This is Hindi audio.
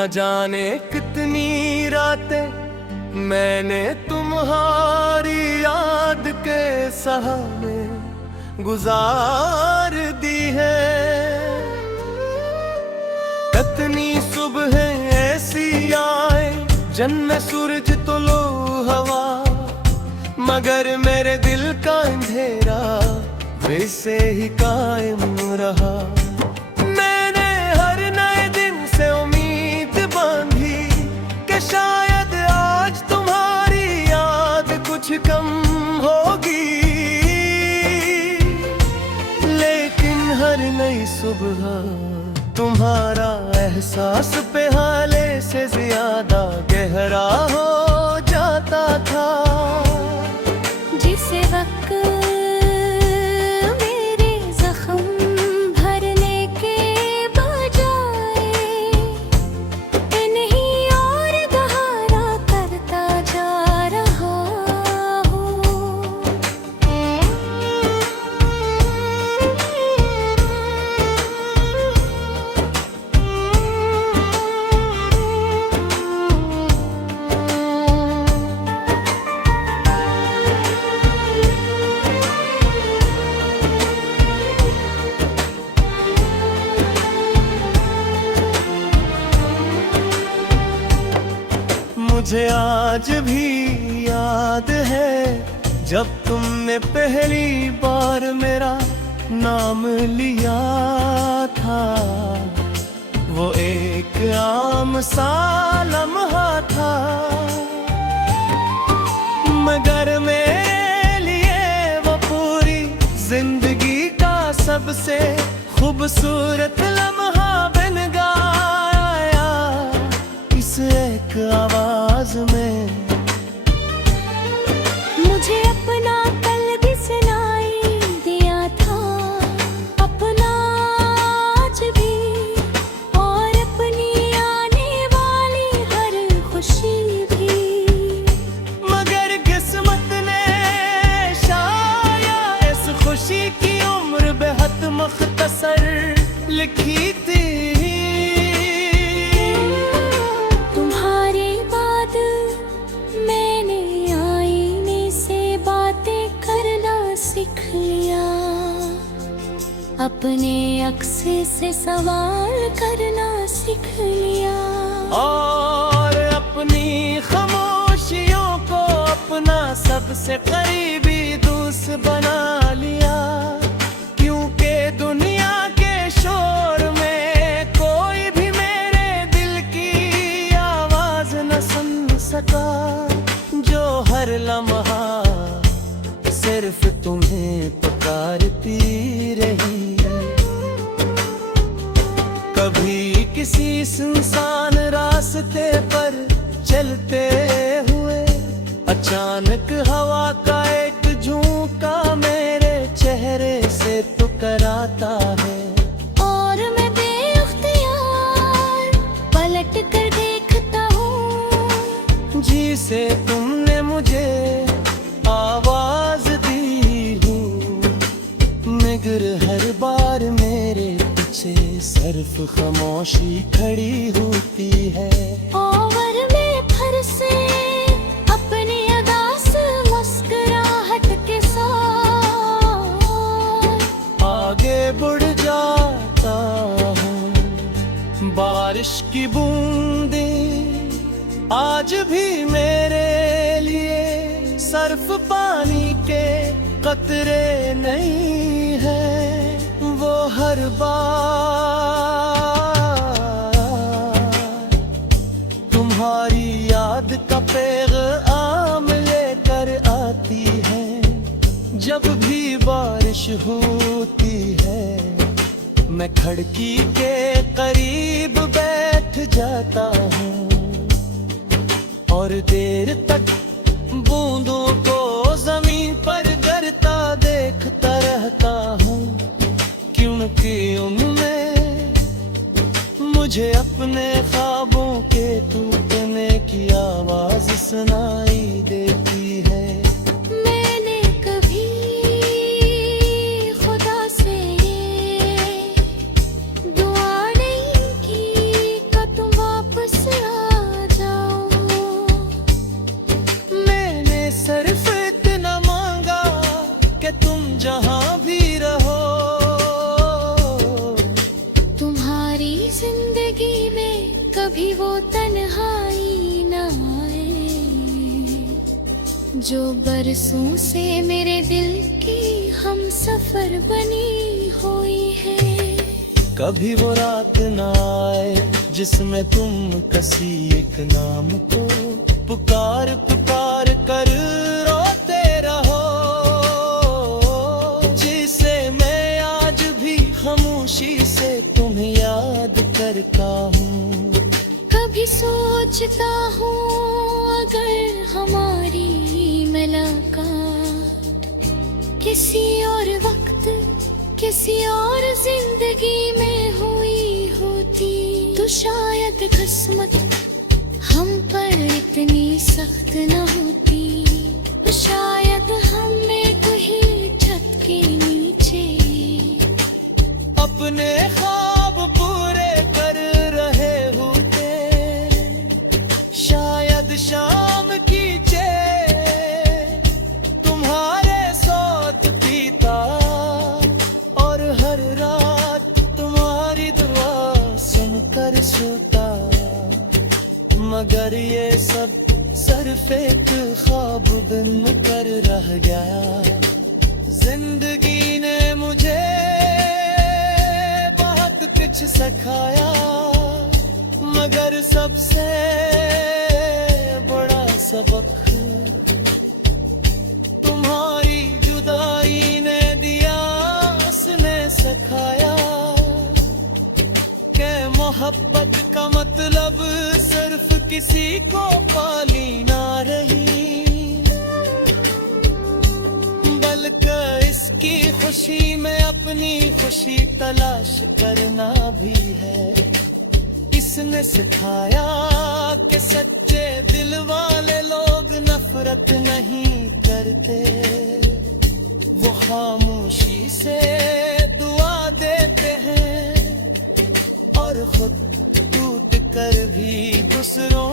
न जाने कितनी रातें मैंने तुम्हारी याद के सहारे गुजार दी है। कितनी सुबह ऐसी आए जन्म सूरज तो लो हवा, मगर मेरे दिल का अंधेरा वैसे ही कायम रहा। मैंने हर नए दिन से उम्मीद बांधी कि शायद आज तुम्हारी याद कुछ कम होगी, लेकिन हर नई सुबह तुम्हारा एहसास पे हाले से ज्यादा गहरा हो जाता था। जिस वक्त मेरे जख्म भरने के बजाय इन्हीं और गहरा करता जा रहा हूँ। मुझे आज भी याद है जब तुमने पहली बार मेरा नाम लिया था। वो एक आम सा लम्हा था, मगर मेरे लिए वो पूरी जिंदगी का सबसे खूबसूरत लम्हा बन गया। इस एक आवाज में मुझे अपना कल भी सुनाई दिया था, अपना आज भी और अपनी आने वाली हर खुशी भी। मगर किस्मत ने शायद इस खुशी की उम्र बेहद मुख्तसर लिखी थी। तुम्हारे बाद मैंने आईने से बातें करना सीख लिया, अपने अक्स से सवाल करना सीख लिया, और अपनी खामोशियों को अपना सबसे करीबी दोस्त बना लिया। क्योंकि दुनिया के शोर में कोई भी मेरे दिल की आवाज न सुन सका, जो हर लम्हा सिर्फ तुम्हें पुकारती रही। कभी किसी सुनसान रास्ते पर चलते हुए अचानक हवा का एक झोंका मेरे चेहरे से टकराता है, और मैं बेख्तियार पलट कर देखता हूँ जिसे तुमने मुझे आवाज दी हूँ। मगर हर बार मेरे पीछे सिर्फ खामोशी खड़ी होती है, और मैं फिर से अपनी अदास मुस्कुराहट के साथ आगे बढ़ जाता हूँ। बारिश की बूंदें आज भी मेरे लिए सिर्फ पानी के कतरे नहीं है। वो हर बार तुम्हारी याद का पैगाम लेकर आती है। जब भी बारिश होती है मैं खिड़की के करीब बैठ जाता हूँ, और देर तक बूंदों को जमीन पर गिरता देखता रहता हूँ। क्योंकि उनमें मुझे अपने ख्वाबों के टूटने की आवाज सुनाई देती है। मैंने कभी खुदा से ये दुआ नहीं की कि तुम वापस जो बरसों से मेरे दिल की हम सफर बनी हुई है। कभी वो रात ना आए जिसमें तुम कसी एक नाम को पुकार पुकार कर रोते रहो, जिसे मैं आज भी खामोशी से तुम्हें याद करता हूँ। कभी सोचता हूँ अगर हमारी मुलाकात किसी और वक्त किसी और जिंदगी में हुई होती, तो शायद किस्मत हम पर इतनी सख्त न होती। तो शायद हमें कहीं छत के नीचे अपने ख्वाब पूरे कर रहे होते। शायद शाम की चाय तुम्हारे साथ पीता और हर रात तुम्हारी दुआ सुनकर सोता। मगर ये सब सिर्फ एक ख्वाब बन कर रह गया। जिंदगी ने मुझे बहुत कुछ सिखाया, मगर सबसे बड़ा सबक तुम्हारी जुदाई ने दिया। उसने सिखाया कि मोहब्बत का मतलब सिर्फ किसी को पाली ना रही, बल्कि इसकी खुशी में अपनी खुशी तलाश करना भी है। इसने सिखाया कि सच्चे दिल वाले लोग नफरत नहीं करते, वो खामोशी से दुआ देते हैं और खुद टूट कर भी दूसरों